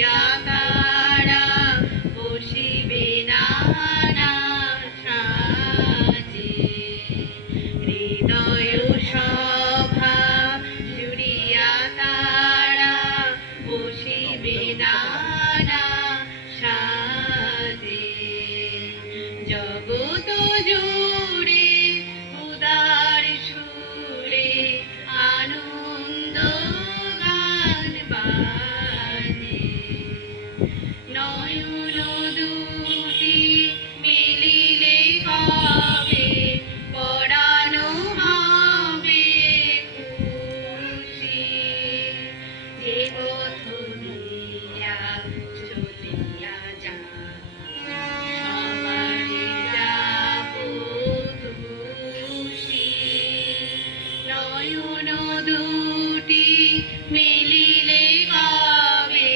জুড়িয়া তারা বসিবে নানা সাজে হৃদয় সভা জুড়িয়া তারা বসিবে নানা সাজে জগৎ জুড়ে উদার সুরে আনন্দ গান বাজে নয়ন দুটি মিলিলে কবে পরানো হবে খুশি যে পথ দিয়া চলিয়া যায় সবারে যাব খুশি নয়ন দুটি মিলিলে কবে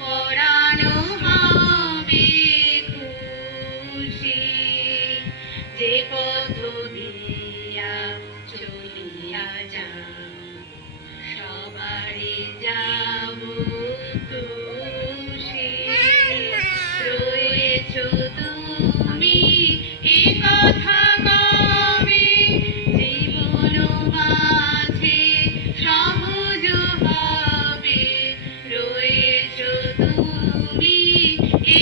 পরানো হবে খুশি যে পথ দিয়া চলিয়া যায় সবারে যাব খুশি রয়েছ তুমি এ কথা কবে জীবন মাঝে সহজ হবে রয়েছ তুমি এ